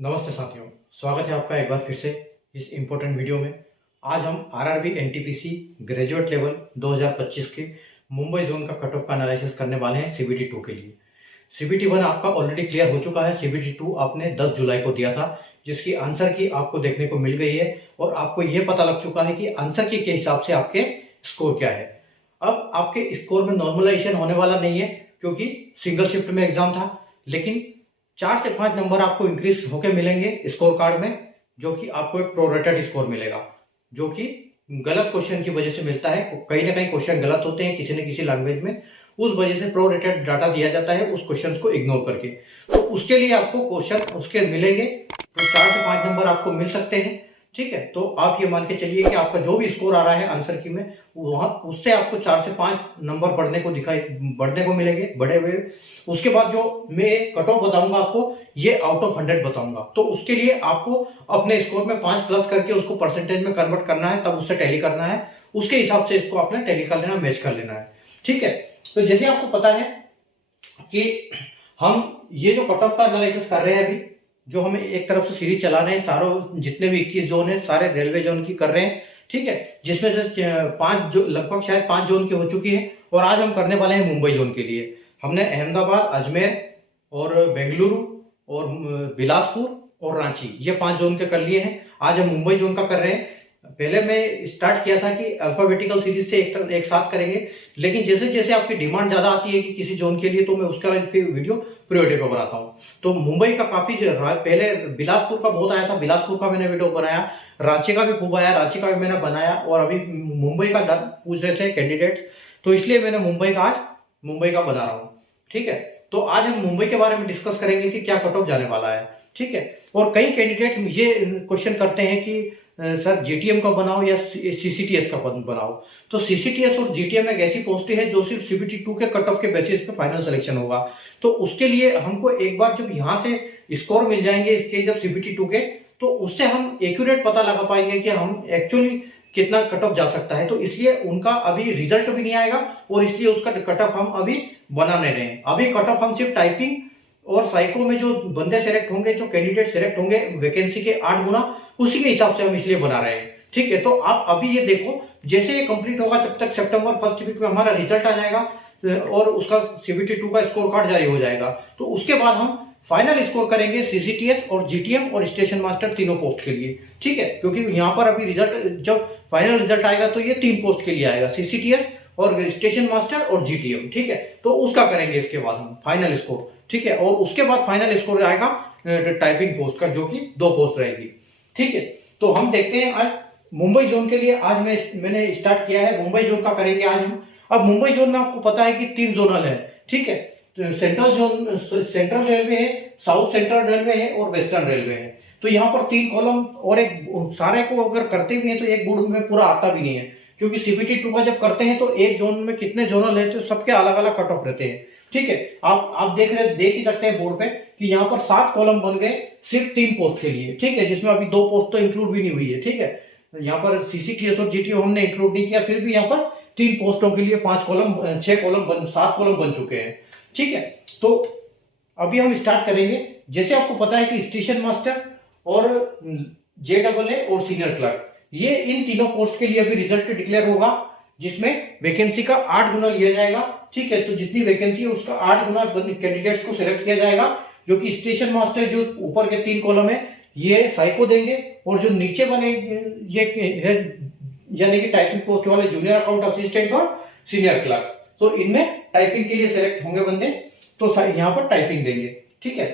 नमस्ते साथियों, स्वागत है आपका एक बार फिर से इस इम्पोर्टेंट वीडियो में। आज हम आरआरबी एनटीपीसी ग्रेजुएट लेवल 2025 के मुंबई जोन का कट ऑफ का एनालिसिस करने वाले हैं सीबीटी 2 के लिए। सीबीटी 1 आपका ऑलरेडी क्लियर हो चुका है, सीबीटी 2 आपने 10 जुलाई को दिया था, जिसकी आंसर की आपको देखने को मिल गई है और आपको ये पता लग चुका है कि आंसर की के हिसाब से आपके स्कोर क्या है। अब आपके स्कोर में नॉर्मलाइजेशन होने वाला नहीं है क्योंकि सिंगल शिफ्ट में एग्जाम था, लेकिन 4 से 5 नंबर आपको इंक्रीज होकर मिलेंगे स्कोर कार्ड में, जो कि आपको एक प्रोरेटेड स्कोर मिलेगा, जो कि गलत क्वेश्चन की वजह से मिलता है। कहीं ना कहीं क्वेश्चन गलत होते हैं किसी न किसी लैंग्वेज में, उस वजह से प्रोरेटेड डाटा दिया जाता है उस क्वेश्चन को इग्नोर करके। तो उसके लिए आपको क्वेश्चन उसके मिलेंगे, तो 4 से 5 नंबर आपको मिल सकते हैं। ठीक है, तो आप ये मान के चलिए कि आपका जो भी स्कोर आ रहा है आंसर की में, वहां उससे आपको 4 से 5 नंबर बढ़ने को मिलेंगे बढ़े हुए। उसके बाद जो मैं कट ऑफ बताऊंगा आपको, ये आउट ऑफ 100 बताऊंगा, तो उसके लिए आपको अपने स्कोर में 5 प्लस करके उसको परसेंटेज में कन्वर्ट करना है, तब उससे टैली करना है, उसके हिसाब से इसको आपने टैली कर लेना, मैच कर लेना है। ठीक है, तो जैसे आपको पता है कि हम ये जो कट ऑफ का एनालिसिस कर रहे हैं अभी, जो हमें एक तरफ से सीरीज चला रहे हैं, सारों जितने भी 21 जोन है सारे रेलवे जोन की कर रहे हैं। ठीक है, जिसमें से 5 जो लगभग शायद 5 जोन की हो चुकी है, और आज हम करने वाले हैं मुंबई जोन के लिए। हमने अहमदाबाद, अजमेर और बेंगलुरु और बिलासपुर और रांची, ये 5 जोन के कर लिए हैं। आज हम मुंबई जोन का कर रहे हैं। पहले मैं स्टार्ट किया था कि अल्फाबेटिकल सीरीज से एक साथ करेंगे, लेकिन जैसे जैसे आपकी डिमांड ज्यादा आती है कि किसी जोन के लिए, तो मैं उसका वीडियो प्रायोरिटी पर बनाता हूँ। तो मुंबई का काफी, पहले बिलासपुर का बहुत आया था, बिलासपुर का मैंने वीडियो बनाया, रांची का भी खूब आया, रांची का भी मैंने बनाया, और अभी मुंबई का पूछ रहे थे कैंडिडेट्स, तो इसलिए मैंने मुंबई का बना रहा हूँ। ठीक है, तो आज हम मुंबई के बारे में डिस्कस करेंगे कि क्या कट ऑफ जाने वाला है। ठीक है, और कई कैंडिडेट ये क्वेश्चन करते हैं कि सर जीटीएम का बनाओ या सीसीटीएस का बनाओ। तो सीसीटीएस और जीटीएम एक ऐसी पोस्ट है जो सिर्फ सीबीटी 2 के कट ऑफ के बेसिस पे फाइनल सिलेक्शन होगा। तो उसके लिए हमको एक बार जब यहाँ से स्कोर मिल जाएंगे इसके, जब सीबीटी 2 के, तो उससे हम एक्यूरेट पता लगा पाएंगे कि हम एक्चुअली कितना कट ऑफ जा सकता है। तो इसलिए उनका अभी रिजल्ट भी नहीं आएगा, और इसलिए उसका कट ऑफ हम अभी बना नहीं रहे हैं। अभी कट ऑफ हम सिर्फ टाइपिंग और साइको में जो बंदे सेलेक्ट होंगे, जो कैंडिडेट सेलेक्ट होंगे वैकेंसी के 8 गुना, उसी के हिसाब से हम इसलिए बना रहे हैं। ठीक है, तो आप अभी ये देखो, जैसे ये कंप्लीट होगा तब तक सितंबर फर्स्ट वीक में हमारा रिजल्ट आ जाएगा और उसका सीबीटी 2 का स्कोर कार्ड जारी हो जाएगा। तो उसके बाद हम फाइनल स्कोर करेंगे सीसीटीएस और जीटीएम और स्टेशन मास्टर तीनों पोस्ट के लिए। ठीक है, क्योंकि यहाँ पर अभी रिजल्ट, जब फाइनल रिजल्ट आएगा तो ये 3 पोस्ट के लिए आएगा, सीसीटीएस और स्टेशन मास्टर और जीटीएम। ठीक है, तो उसका करेंगे इसके बाद हम फाइनल स्कोर। ठीक है, और उसके बाद फाइनल स्कोर आएगा टाइपिंग पोस्ट का, जो कि 2 पोस्ट रहेगी। ठीक है, तो हम देखते हैं आज मुंबई जोन के लिए। आज मैंने स्टार्ट किया है, मुंबई जोन का करेंगे आज हम। अब मुंबई जोन में आपको पता है कि 3 जोनल है। ठीक है, तो सेंट्रल जोन, सेंट्रल रेलवे है, साउथ सेंट्रल रेलवे है और वेस्टर्न रेलवे है। तो यहाँ पर 3 कॉलम, और एक सारे को अगर करते भी हैं तो एक बोर्ड में पूरा आता भी नहीं है, क्योंकि सीबीटी 2 का जब करते हैं तो एक जोन में कितने जोनल है, तो सबके अलग अलग कट ऑफ रहते हैं। ठीक है, आप देख ही सकते हैं बोर्ड पे कि यहाँ पर 7 कॉलम बन गए सिर्फ 3 पोस्ट के लिए। ठीक है, जिसमें अभी 2 पोस्ट तो इंक्लूड भी नहीं हुई है। ठीक है, यहाँ पर सीसीटीएस और जीटीओ हमने इंक्लूड नहीं किया, फिर भी यहाँ पर 3 पोस्टों के लिए 5 कॉलम, 6 कॉलम, 7 कॉलम बन चुके हैं। ठीक है, तो अभी हम स्टार्ट करेंगे। जैसे आपको पता है कि स्टेशन मास्टर और JAA और सीनियर क्लर्क, ये इन तीनों पोस्ट के लिए अभी रिजल्ट डिक्लेयर होगा, जिसमें वैकेंसी का 8 गुना लिया जाएगा। ठीक है, तो जितनी वैकेंसी है उसका 8 गुना कैंडिडेट्स को सिलेक्ट किया जाएगा, जो कि स्टेशन मास्टर जो ऊपर के 3 कॉलम है ये साइको देंगे, और जो नीचे बने ये यानी कि टाइपिंग पोस्ट वाले जूनियर अकाउंट असिस्टेंट और सीनियर क्लर्क, तो इनमें टाइपिंग के लिए सिलेक्ट होंगे बंदे, तो यहाँ पर टाइपिंग देंगे। ठीक है,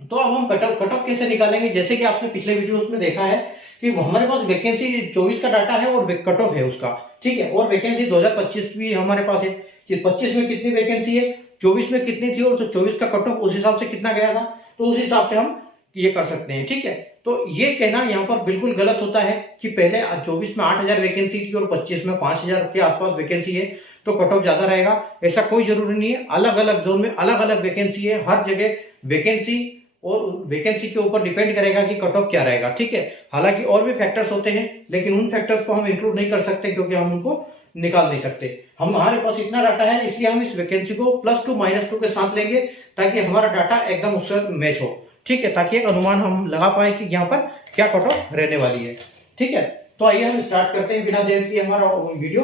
तो अब हम कट ऑफ कैसे निकालेंगे। जैसे कि आपने पिछले वीडियोस में देखा है कि हमारे पास वैकेंसी 24 का डाटा है और कट ऑफ है उसका। ठीक है, और वैकेंसी 2025 भी हमारे पास है कि 25 में कितनी वैकेंसी है, 24 में कितनी थी, और तो 24 का कट ऑफ उस हिसाब से कितना गया था, तो उस हिसाब से हम ये कर सकते हैं। ठीक है, तो ये कहना यहाँ पर बिल्कुल गलत होता है कि पहले 24 में 8000 वैकेंसी थी और 25 में 5000 के आसपास वैकेंसी है तो कट ऑफ ज्यादा रहेगा। ऐसा कोई जरूरी नहीं है, अलग अलग जोन में अलग अलग वैकेंसी है, हर जगह वैकेंसी और वैकेंसी के ऊपर डिपेंड करेगा कि कट ऑफ क्या रहेगा। ठीक है, हालांकि और भी फैक्टर्स होते हैं, लेकिन उन फैक्टर्स को हम इंक्लूड नहीं कर सकते क्योंकि हम उनको निकाल नहीं सकते। हमारे पास इतना डाटा है, इसलिए हम इस वैकेंसी को +2 -2 के साथ लेंगे ताकि हमारा डाटा एकदम उससे मैच हो। ठीक है, ताकि एक अनुमान हम लगा पाए कि यहाँ पर क्या कट ऑफ रहने वाली है। ठीक है, तो आइए हम स्टार्ट करते हैं बिना देर किए हमारा वीडियो।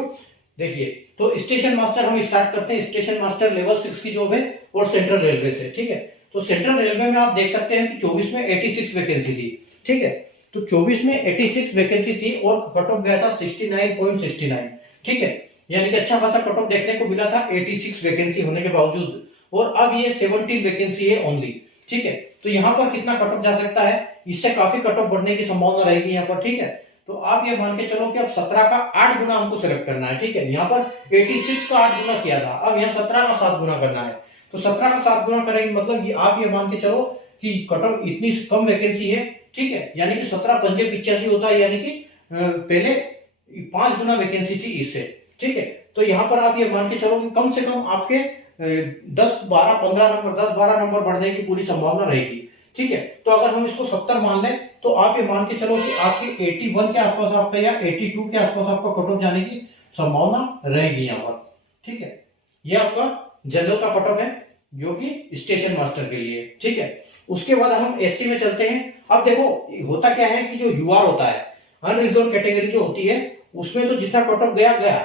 देखिए, तो स्टेशन मास्टर हम स्टार्ट करते हैं। स्टेशन मास्टर लेवल 6 की जॉब है और सेंट्रल रेलवे से। ठीक है, तो सेंट्रल रेलवे में आप देख सकते हैं कि 24 में 86 वैकेंसी थी। ठीक है, तो 24 में 86 वैकेंसी थी और कट ऑफ गया था 69.69। ठीक है, यानी कि अच्छा खासा कट ऑफ देखने को मिला था 86 वैकेंसी होने के बावजूद, और अब ये 17 वैकेंसी है ओनली। ठीक है, तो यहाँ पर कितना कट ऑफ जा सकता है, इससे काफी कट ऑफ बढ़ने की संभावना रहेगी यहाँ पर। ठीक है, तो आप ये मान के चलो कि अब 17 का 8 गुना हमको सेलेक्ट करना है। ठीक है, यहाँ पर 86 का 8 गुना किया था, अब यहाँ 17 का 7 गुना करना है। तो 17 का 7 गुना करेंगे मतलब ये आप ये मान के चलो कि कट ऑफ इतनी कम वैकेंसी है। ठीक है, यानी कि 17 पंजे 85 होता है, यानी कि पहले 5 गुना वैकेंसी थी इससे। ठीक है, तो यहाँ पर आप ये मान के चलो कि कम से कम आपके 10 12 15 नंबर 10 12 नंबर बढ़ने की पूरी संभावना रहेगी। ठीक है, तो अगर हम इसको 70 मान लें तो आप ये मान के चलो कि आपके 81 के आसपास आपका या 82 के आसपास आपका कट ऑफ जाने की संभावना रहेगी यहाँ पर। ठीक है, ये आपका जनरल का कट ऑफ है जो कि स्टेशन मास्टर के लिए। ठीक है, उसके बाद हम एससी में चलते हैं। अब देखो होता क्या है कि जो यूआर होता है, अनरिजर्व कैटेगरी जो होती है, उसमें तो जितना कट ऑफ गया गया।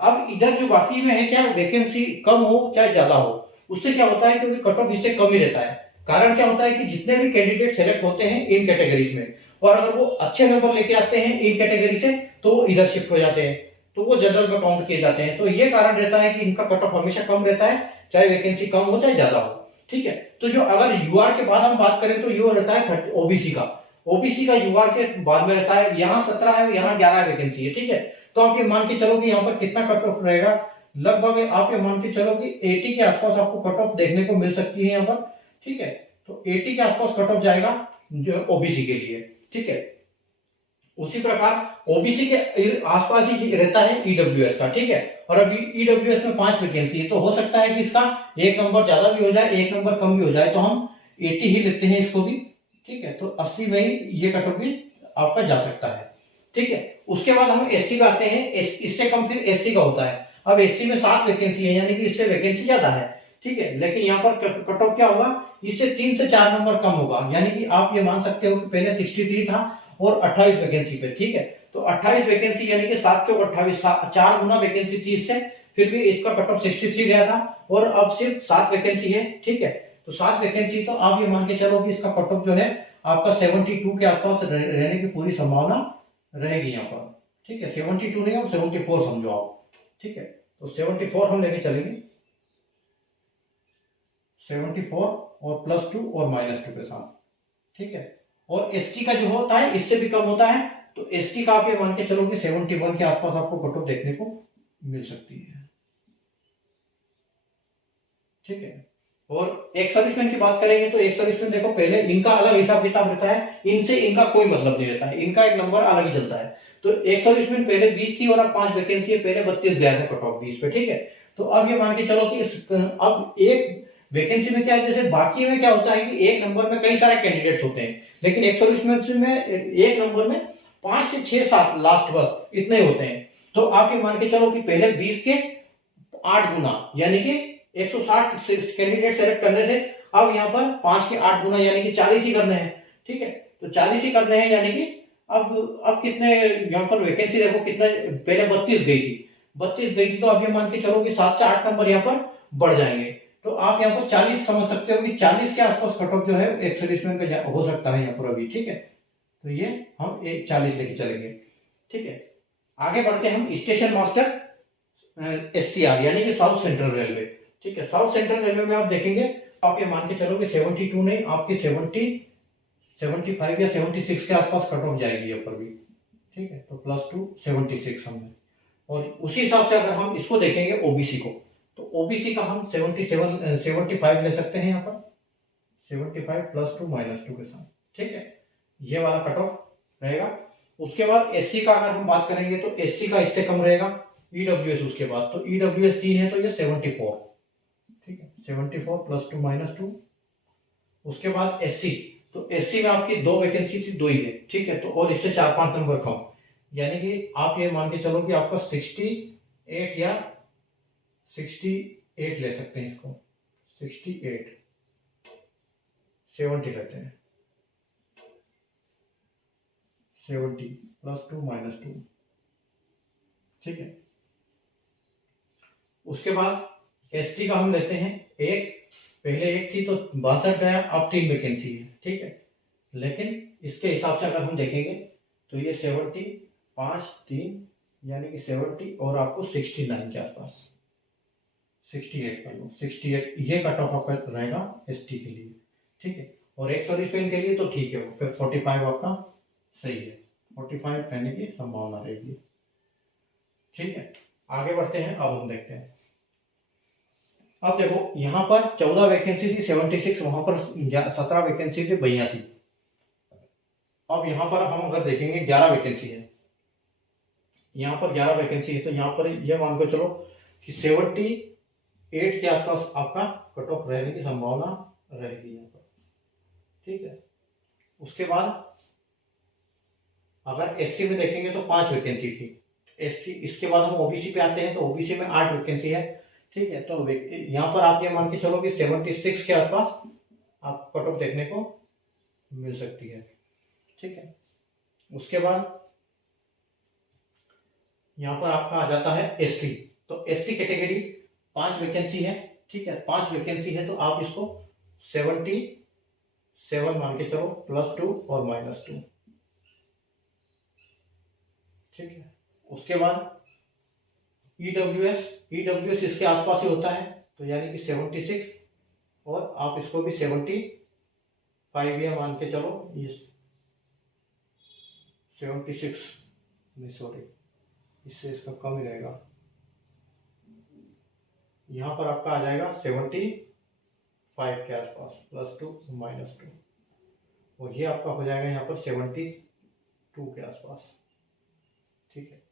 अब इधर जो बाकी में है क्या, वैकेंसी कम हो चाहे ज्यादा हो, उससे क्या होता है क्योंकि कट ऑफ इससे कम ही रहता है। कारण क्या होता है कि जितने भी कैंडिडेट सेलेक्ट होते हैं इन कैटेगरीज में, और अगर वो अच्छे नंबर लेके आते हैं इन कैटेगरी से, तो वो इधर शिफ्ट हो जाते हैं, तो वो जनरल में काउंट किए जाते हैं। तो ये कारण रहता है कि इनका कट ऑफ हमेशा कम रहता है, चाहे वैकेंसी कम हो चाहे ज्यादा हो। ठीक है, तो जो अगर यूआर के बाद हम बात करें तो ये रहता है ओबीसी का। ओबीसी का यूआर के बाद में रहता है, यहाँ 17 है, यहाँ 11 वैकेंसी है। ठीक है, तो आप ये मान के चलो कि यहाँ पर कितना कट ऑफ रहेगा, लगभग आप ये मान के चलो कि 80 के आसपास आपको कट ऑफ देखने को मिल सकती है यहाँ पर। ठीक है, तो 80 के आसपास कट ऑफ जाएगा जो ओबीसी के लिए। ठीक है, उसी प्रकार ओबीसी के आसपास ही रहता है ईडब्ल्यूएस का। ठीक है, और अभी ईडब्ल्यूएस में 5 वैकेंसी है, तो हो सकता है कि इसका एक नंबर ज्यादा भी हो जाए, एक नंबर कम भी हो जाए, तो हम 80 ही लेते हैं इसको भी। ठीक है, तो 80 में ही ये कट ऑफ भी आपका जा सकता है। ठीक है, उसके बाद हम एससी में आते हैं। इससे कम फिर एससी का होता है। अब एससी में 7 वैकेंसी है, यानी कि इससे वैकेंसी ज्यादा है। ठीक है, लेकिन यहाँ पर कट ऑफ क्या होगा, इससे 3 से 4 नंबर कम होगा, यानी कि आप ये मान सकते हो कि पहले 63 था और 28 वैकेंसी पे। ठीक है, तो 28 वैकेंसी यानी कि 7 चौक 28, 4 गुना वैकेंसी थी इससे, फिर भी इसका कट ऑफ 63 गया था और अब सिर्फ 7 वैकेंसी है। ठीक है, तो 7 वैकेंसी, तो आप ये मान के चलो कि इसका कट ऑफ जो है आपका 72 के आसपास रहने की पूरी संभावना रहेगी यहाँ पर। ठीक है, 72 नहीं और 74 समझो आप। ठीक है, तो 74 हम लेके चलेंगे, 74 और +2 और -2 के साथ। ठीक है, और एसटी का जो होता है इससे भी कम होता है, तो एसटी का आप ये मान के चलो कि 71 के आसपास आपको कट ऑफ देखने को मिल सकती है। ठीक है, और एक सर्विसमैन की बात करेंगे तो एक सर्विसमैन देखो पहले इनका अलग हिसाब किताब रहता है, इनसे इनका कोई मतलब नहीं रहता है, इनका एक नंबर अलग ही चलता है। तो एक सर्विसमैन पहले 20 थी और अब 5 वैकेंसी है, पहले 32 गया था कट ऑफ 20 पे। ठीक है, तो अब ये मान के चलो कि अब एक वैकेंसी में क्या है, जैसे बाकी में क्या होता है कि एक नंबर में कई सारे कैंडिडेट्स होते हैं, लेकिन एक सर्विसमैन में एक नंबर में 5 से 6 7 लास्ट बस इतने होते हैं। तो आप ये मान के चलो कि पहले 20 के 8 गुना, यानी कि 160 कैंडिडेट सेलेक्ट करने थे, अब यहाँ पर 5 के 8 गुना यानी कि 40 ही करने हैं। ठीक है, तो 40 ही करने हैं, यानी कि अब कितने यहाँ पर वैकेंसी देखो कितना, पहले 32 गई थी, 32 गई थी, तो आप ये मान के चलो कि 7 से 8 नंबर यहाँ पर बढ़ जाएंगे। तो आप यहाँ पर 40 समझ सकते हो कि 40 के आसपास कट ऑफ जो है एक सर्विसमैन का हो सकता है यहाँ पर अभी। ठीक है, तो ये हम 40 लेके चलेंगे। ठीक है, आगे बढ़ते हैं हम स्टेशन मास्टर एससीआर यानी कि साउथ सेंट्रल रेलवे। ठीक है, साउथ सेंट्रल रेलवे में आप देखेंगे, आप ये मान के चलो कि 72 नहीं, आपकी 70 75 या 76 के आसपास कट ऑफ जाएगी यहाँ पर भी। ठीक है, तो +2 76 हमने, और उसी हिसाब से अगर हम इसको देखेंगे ओबीसी को, तो ओबीसी का हम 75 ले सकते हैं यहाँ पर, 75 +2 -2 के साथ। ठीक है, ये वाला कट ऑफ रहेगा। उसके बाद एससी का अगर हम बात करेंगे तो एससी का इससे कम रहेगा, ईडब्ल्यूएस उसके बाद, तो ईडब्ल्यूएस 3 है तो ये 74। ठीक है, 74 +2 -2। उसके बाद एससी, तो एससी में आपकी 2 वैकेंसी थी, 2 ही है। ठीक है, तो और इससे 4-5 नंबर कम, यानी कि आप ये मान के चलो कि आपका 68 या 68 ले सकते हैं इसको, 68 70 लेते हैं, 70 +2 -2, ठीक है। उसके बाद एसटी का हम लेते हैं एक, पहले एक थी तो 62 गया, अब 3 वैकेंसी है, ठीक है। लेकिन इसके हिसाब से अगर हम देखेंगे तो ये 70 5 3 यानी कि 70 और आपको 69 के आसपास, 68 कर लो, 68 ये कट ऑफ आपका रहेगा एसटी के लिए, ठीक है। और एक सर्विसमैन के लिए तो ठीक है, वो फिर 45 आपका सही है, 45 रहने की संभावना रहेगी, ठीक है। आगे बढ़ते हैं, अब हम देखते हैं। अब देखो यहाँ पर 14 वैकेंसी थी 76, वहां पर 17 वैकेंसी थी 82। अब यहाँ पर हम अगर देखेंगे 11 वैकेंसी है, यहाँ पर 11 वैकेंसी है, तो यहाँ पर ये मान के चलो कि 78 के आसपास आपका कट ऑफ रहने की संभावना रहेगी यहाँ पर, ठीक है। उसके बाद अगर एससी में देखेंगे तो 5 वैकेंसी थी एससी, इसके बाद हम ओबीसी पे आते हैं तो ओबीसी में 8 वैकेंसी है, ठीक है। तो यहाँ पर आप ये मान के चलो कि 76 के आसपास आप कट ऑफ देखने को मिल सकती है, ठीक है। उसके बाद यहाँ पर आपका आ जाता है एससी, तो एससी कैटेगरी 5 वैकेंसी है, ठीक है। 5 वैकेंसी है तो आप इसको 77 मान के चलो, +2 और -2, ठीक है। उसके बाद ईडब्ल्यूएस इसके आसपास ही होता है, तो यानी कि 76, और आप इसको भी 75 या मान के चलो, ये 76 नहीं, सॉरी, इससे इसका कम ही रहेगा, यहाँ पर आपका आ जाएगा 75 के आसपास, +2 -2, और ये आपका हो जाएगा यहाँ पर 72 के आसपास, ठीक है,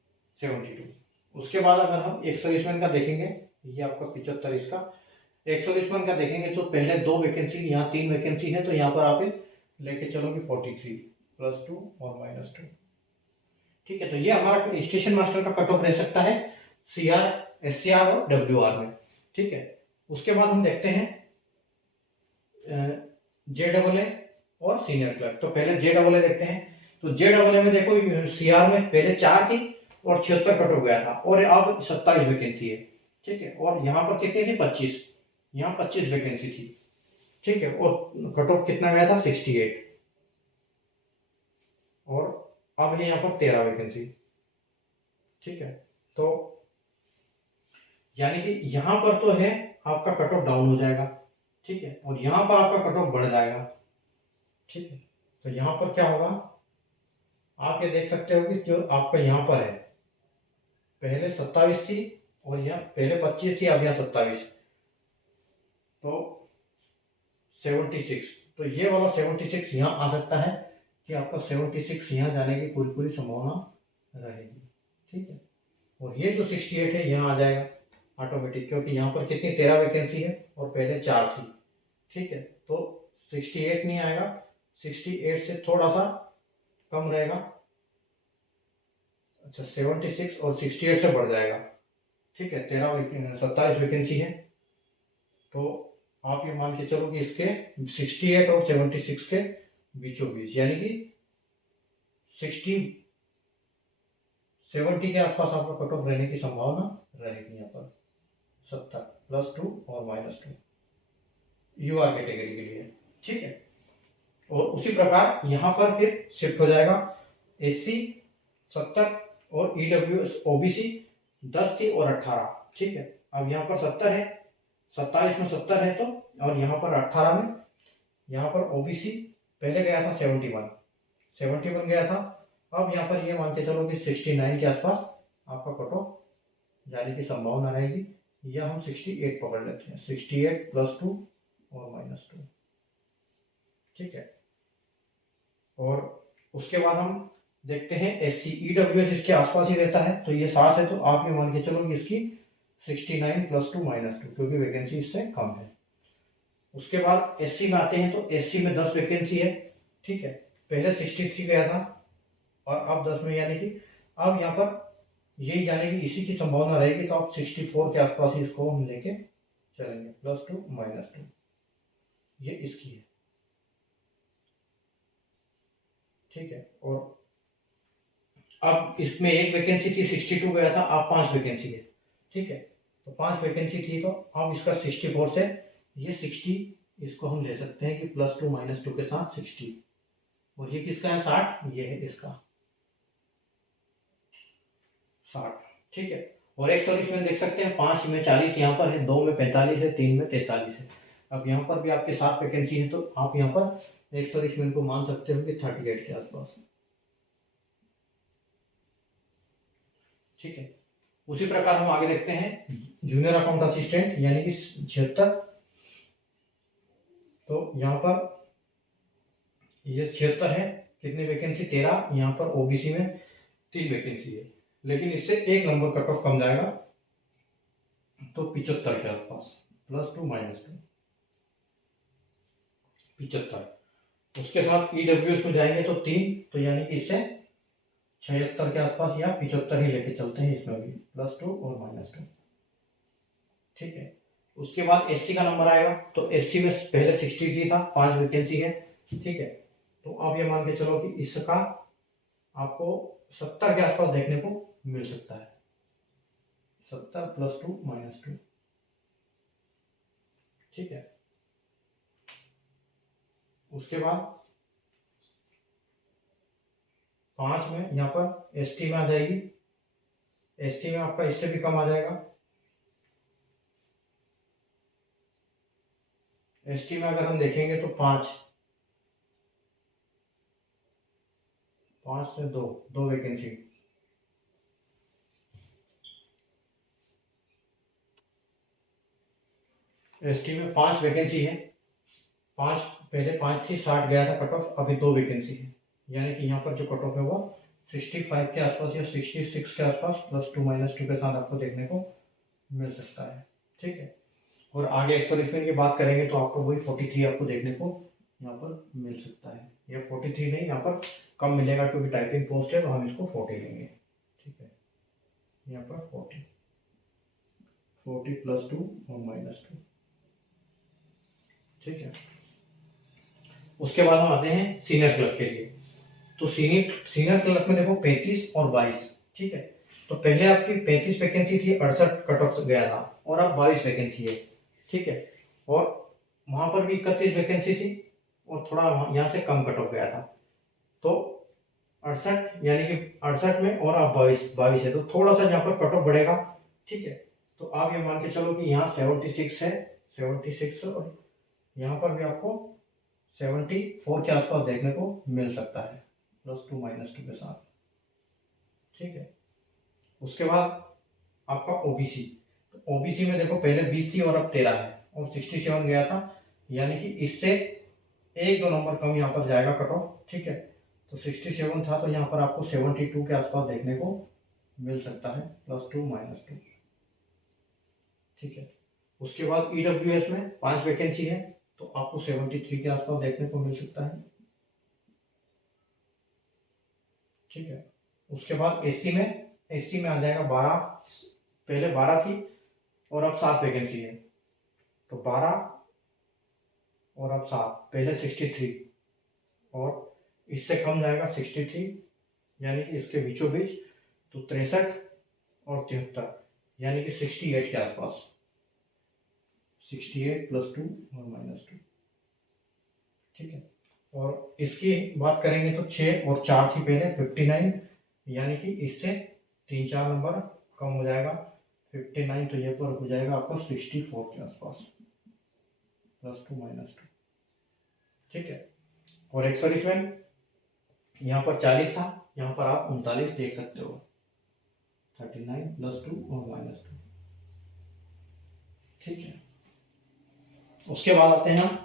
72। उसके बाद अगर हम एक सर्विसमैन का देखेंगे, ये आपका 75 इसका, एक सर्विसमैन का देखेंगे तो पहले 2 वैकेंसी, यहाँ 3 वैकेंसी है, तो यहाँ पर आप लेके चलोगे 43 +2 और -2, ठीक है। तो ये हमारा स्टेशन मास्टर का कट ऑफ रह सकता है सीआर, एससीआर और डब्ल्यूआर में, ठीक है। उसके बाद हम देखते हैं JAA और सीनियर क्लर्क। तो पहले JAA देखते हैं, तो JAA में देखो सीआर में पहले 4 थी और 76 कट ऑफ गया था, और अब 27 वैकेंसी है, ठीक है। और यहाँ पर कितनी थी 25, यहाँ 25 वैकेंसी थी, ठीक है। और कट ऑफ कितना गया था 68, और अब है यहाँ पर 13 वैकेंसी, ठीक है। तो यानी कि यहाँ पर तो है आपका कट ऑफ डाउन हो जाएगा, ठीक है, और यहाँ पर आपका कट ऑफ बढ़ जाएगा, ठीक है। तो यहाँ पर क्या होगा, आप ये देख सकते हो कि जो आपका यहाँ पर है पहले 27 थी, और यहाँ पहले 25 थी, अब यहाँ 27, तो 76, तो ये वाला 76 यहाँ आ सकता है कि आपका 76 यहाँ जाने की पूरी पूरी संभावना रहेगी, ठीक है। और ये जो 68 है यहाँ आ जाएगा ऑटोमेटिक, क्योंकि यहाँ पर कितनी 13 वैकेंसी है और पहले 4 थी, ठीक है। तो 68 नहीं आएगा, 68 से थोड़ा सा कम रहेगा, अच्छा 76 और 68 से बढ़ जाएगा, ठीक है। 27 वैकेंसी है, तो आप ये मान के चलो कि इसके 68 और 76 के बीचों बीच, यानी कि 70 के आसपास आपका कट ऑफ रहने की संभावना रहेगी यहाँ पर, 70 +2 और -2 यूआर कैटेगरी के लिए, ठीक है। और उसी प्रकार यहाँ पर फिर शिफ्ट हो जाएगा एससी 70 और ईडब्ल्यूएस ओबीसी 10 थी और 18, ठीक है। अब यहाँ पर 70 है, 27 में 70 है, तो और यहाँ पर 18 में, यहाँ पर ओबीसी पहले गया था 71 गया था, अब यहाँ पर ये मान के चलो कि 69 के आसपास आपका कट ऑफ जाने की संभावना रहेगी, या हम 68 पकड़ लेते हैं, 68 +2 और -2, ठीक है। और उसके बाद हम देखते हैं एससी ईडब्ल्यूएस इसके आसपास ही रहता है, तो ये 7 है, तो आप ये मान के चलो कि इसकी 69 +2 -2, क्योंकि वैकेंसी इससे कम है। उसके बाद एससी में आते हैं, तो एससी में 10 वैकेंसी है, ठीक है। पहले 63 गया था और अब 10 में, यानी कि अब यहाँ पर यही जाने की इसी की संभावना रहेगी, तो आप 64 के आसपास ही इसको हम लेके चलेंगे, +2 -2, ये इसकी है, ठीक है। और अब इसमें एक वैकेंसी थी, 62 गया था, अब 5 वैकेंसी है, ठीक है। तो 5 वैकेंसी थी, तो अब इसका 64 से ये 60, इसको हम ले सकते हैं कि +2 -2 के साथ 60, और ये किसका है 60, ये है इसका 60, ठीक है। और एक सॉल्यूशन देख सकते हैं, 5 में 40 यहाँ पर है, 2 में 45 है, 3 में 43 है। अब यहाँ पर भी आपके 7 वैकेंसी है, तो आप यहाँ पर एक सॉल्यूशन को मान सकते हो कि 38 के आसपास, ठीक है। उसी प्रकार हम आगे देखते हैं जूनियर अकाउंट असिस्टेंट यानी कि 76। तो यहाँ पर ये 76 है, कितनी वैकेंसी 13, यहाँ पर ओबीसी में 3 वैकेंसी है, लेकिन इससे 1 नंबर कट ऑफ कम जाएगा, तो 75 के आसपास, +2 -2 75। उसके साथ ईडब्ल्यूएस में जाएंगे तो 3, तो यानी कि इससे 76 के आसपास या 75 ही लेके चलते हैं, इसमें भी +2 और -2, ठीक है। उसके बाद एससी का नंबर आएगा, तो एससी में पहले 63 था, 5 वैकेंसी है, ठीक है। तो अब ये मान के चलो कि इसका आपको 70 के आसपास देखने को मिल सकता है, 70 +2 -2, ठीक है। उसके बाद 5 में यहाँ पर एसटी में आ जाएगी, एसटी में आपका इससे भी कम आ जाएगा, एसटी में अगर हम देखेंगे तो 5 से 2 वैकेंसी, एसटी में 5 वैकेंसी है, 5 पहले 5 थी, 60 गया था कट ऑफ, अभी 2 वैकेंसी है, यानी कि यहाँ पर जो कट ऑफ है वो 65 के आसपास या 66 के आसपास, +2 -2 के साथ आपको देखने को मिल सकता है, ठीक है। और आगे एक्सोलिफेन की बात करेंगे तो आपको वही 43 आपको देखने को यहाँ पर मिल सकता है, या 43 नहीं, यहाँ पर कम मिलेगा क्योंकि टाइपिंग पोस्ट है, तो हम इसको 40 लेंगे, ठीक है। यहाँ पर 40 +2 और -2, ठीक है। उसके बाद हम आते हैं सीनियर क्लर्क के लिए। तो सीनियर क्लर्क में देखो 35 और 22, ठीक है। तो पहले आपकी 35 वैकेंसी थी, 68 कट ऑफ गया था, और अब 22 वैकेंसी है, ठीक है। और वहां पर भी 31 वैकेंसी थी, और थोड़ा यहाँ से कम कट ऑफ गया था, तो 68 यानी कि 68 में, और अब 22 है, तो थोड़ा सा यहाँ पर कट ऑफ बढ़ेगा, ठीक है। तो आप ये मान के चलो कि यहाँ 76 है, 76, और यहाँ पर भी आपको 74 के आसपास देखने को मिल सकता है, +2 -2 के साथ, ठीक है। उसके बाद आपका ओबीसी, तो ओबीसी में देखो पहले 20 थी और अब 13 है, और 67 गया था, यानी कि इससे 1-2 नंबर कम यहाँ पर जाएगा कट ऑफ, ठीक है। तो 67 था, तो यहाँ पर आपको 72 के आसपास देखने को मिल सकता है, +2 -2, ठीक है। उसके बाद ईडब्ल्यूएस में 5 वैकेंसी है, तो आपको 73 के आसपास देखने को मिल सकता है, ठीक है। उसके बाद एससी में आ जाएगा 12, पहले 12 थी और अब 7 वैकेंसी है, तो 12 और अब 7, पहले 63 और इससे कम जाएगा 63, यानी कि इसके बीचों बीच, तो 63 और 73, यानी कि 68 के आसपास, 68 +2 और -2, ठीक है। और इसकी बात करेंगे तो 6 और 4 थी पहले, 59, यानी कि इससे 3-4 नंबर कम हो जाएगा, 59, तो यह पर हो जाएगा आपका 64 के आसपास, +2 -2, ठीक है। और एक्सोलिफेन यहाँ पर 40 था, यहाँ पर आप 39 देख सकते हो, 39 +2 और -2, ठीक है। उसके बाद आते हैं हम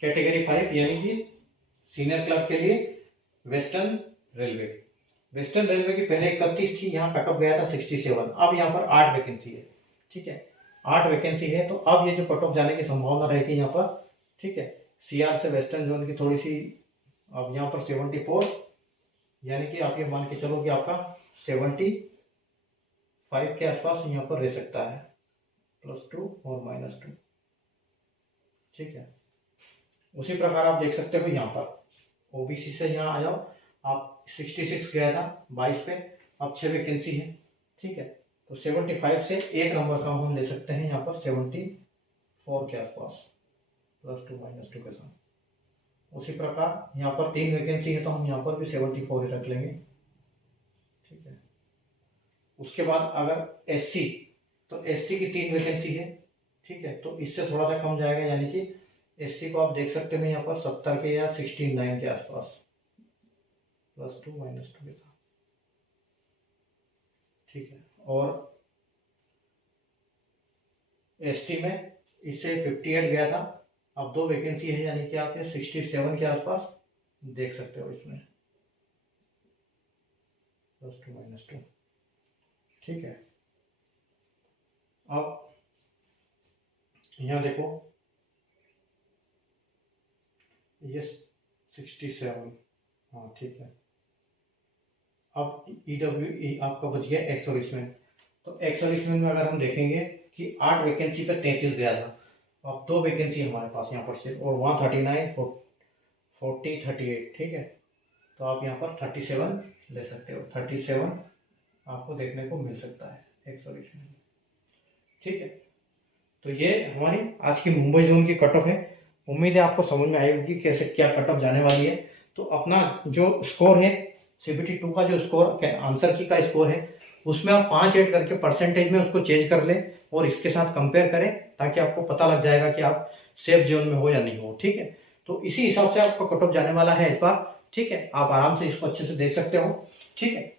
कैटेगरी 5 यानी कि सीनियर क्लर्क के लिए वेस्टर्न रेलवे। वेस्टर्न रेलवे की पहले 31 थी, यहाँ कट ऑफ गया था 67, अब यहाँ पर 8 वैकेंसी है, ठीक है। 8 वैकेंसी है, तो अब ये जो कट ऑफ जाने की संभावना रहेगी यहाँ पर, ठीक है। सीआर से वेस्टर्न जोन की थोड़ी सी, अब यहाँ पर 74, यानी कि आप ये मान के चलो कि आपका 75 के आसपास यहाँ पर रह सकता है, +2 और -2, ठीक है। उसी प्रकार आप देख सकते हो यहाँ पर ओबीसी से यहाँ आ जाओ, आप 66 गया था 22 पे, अब 6 वैकेंसी है, ठीक है। तो 75 से एक नंबर का हम ले सकते हैं यहाँ पर 74 के आसपास, +2 -2 के साथ। उसी प्रकार यहाँ पर 3 वैकेंसी है तो हम यहाँ पर भी 74 ही रख लेंगे, ठीक है। उसके बाद अगर एससी, तो एससी की 3 वैकेंसी है, ठीक है, तो इससे थोड़ा सा कम जाएगा, यानी कि एससी को आप देख सकते हैं यहाँ पर 70 के या 69 के आसपास, +2 -2 के साथ, ठीक है। और एसटी में इससे 58 गया था, अब 2 वैकेंसी है, यानी कि आप ये 67 के आसपास देख सकते हो इसमें, +2 -2, ठीक है। अब यहाँ देखो ये 67, हाँ ठीक है। अब ईडब्ल्यू आपका बच गया एक्स सर्विसमैन। तो एक्स सर्विसमैन में अगर हम देखेंगे कि 8 वैकेंसी पे 33 गया था, अब 2 वैकेंसी हमारे पास यहाँ पर सिर्फ, और वहाँ 39, 40, 38, ठीक है। तो आप यहाँ पर 37 ले सकते हो, 37 आपको देखने को मिल सकता है एक्स सर्विसमैन, ठीक है। तो ये हमारी आज की मुंबई जोन की कट ऑफ है। उम्मीद है आपको समझ में आई होगी कैसे क्या कट ऑफ जाने वाली है। तो अपना जो स्कोर है CBT 2 का, जो स्कोर आंसर की का स्कोर है, उसमें आप 5 ऐड करके परसेंटेज में उसको चेंज कर लें और इसके साथ कंपेयर करें, ताकि आपको पता लग जाएगा कि आप सेफ जोन में हो या नहीं हो, ठीक है। तो इसी हिसाब से आपका कट ऑफ जाने वाला है इस बार, ठीक है। आप आराम से इसको अच्छे से देख सकते हो, ठीक है।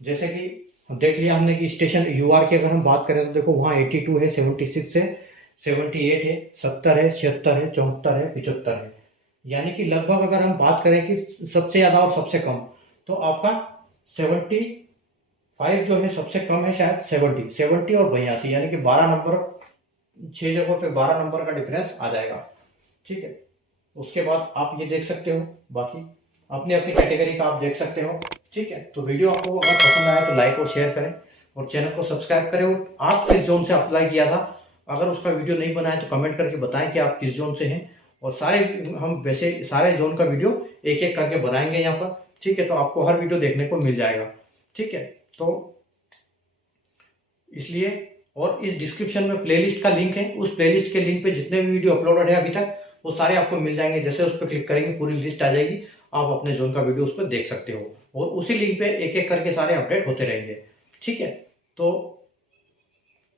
जैसे कि देख लिया हमने कि स्टेशन UR की अगर हम बात करें तो देखो वहाँ 82 है, 76 है, 78 है, 70 है, 76 है, 74 है, 75 है। यानी कि लगभग अगर हम बात करें कि सबसे ज़्यादा और सबसे कम, तो आपका 75 जो है सबसे कम है, शायद 70 और 82, यानी कि 12 नंबर, 6 जगहों पे 12 नंबर का डिफरेंस आ जाएगा, ठीक है। उसके बाद आप ये देख सकते हो, बाकी अपनी अपनी कैटेगरी का आप देख सकते हो, ठीक है। तो वीडियो आपको अगर पसंद आए तो लाइक और शेयर करें और चैनल को सब्सक्राइब करें। और आप किस जोन से अप्लाई किया था, अगर उसका वीडियो नहीं बनाए तो कमेंट करके बताएं कि आप किस जोन से हैं। और सारे हम वैसे सारे जोन का वीडियो एक एक करके बनाएंगे यहाँ पर, ठीक है। तो आपको हर वीडियो देखने को मिल जाएगा, ठीक है। तो इसलिए, और इस डिस्क्रिप्शन में प्लेलिस्ट का लिंक है, उस प्लेलिस्ट के लिंक पे जितने भी वीडियो अपलोडेड है अभी तक, वो सारे आपको मिल जाएंगे। जैसे उस पर क्लिक करेंगे पूरी लिस्ट आ जाएगी, आप अपने जोन का वीडियो उस पर देख सकते हो और उसी लिंक पे एक एक करके सारे अपडेट होते रहेंगे, ठीक है। तो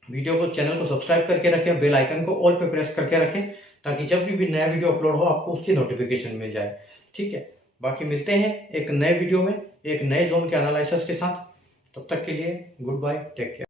वीडियो को, चैनल को सब्सक्राइब करके रखें, बेल आइकन को ऑल पे प्रेस करके रखें, ताकि जब भी नया वीडियो अपलोड हो आपको उसकी नोटिफिकेशन मिल जाए, ठीक है। बाकी मिलते हैं एक नए वीडियो में एक नए जोन के एनालिसिस के साथ। तब तक के लिए गुड बाय, टेक केयर।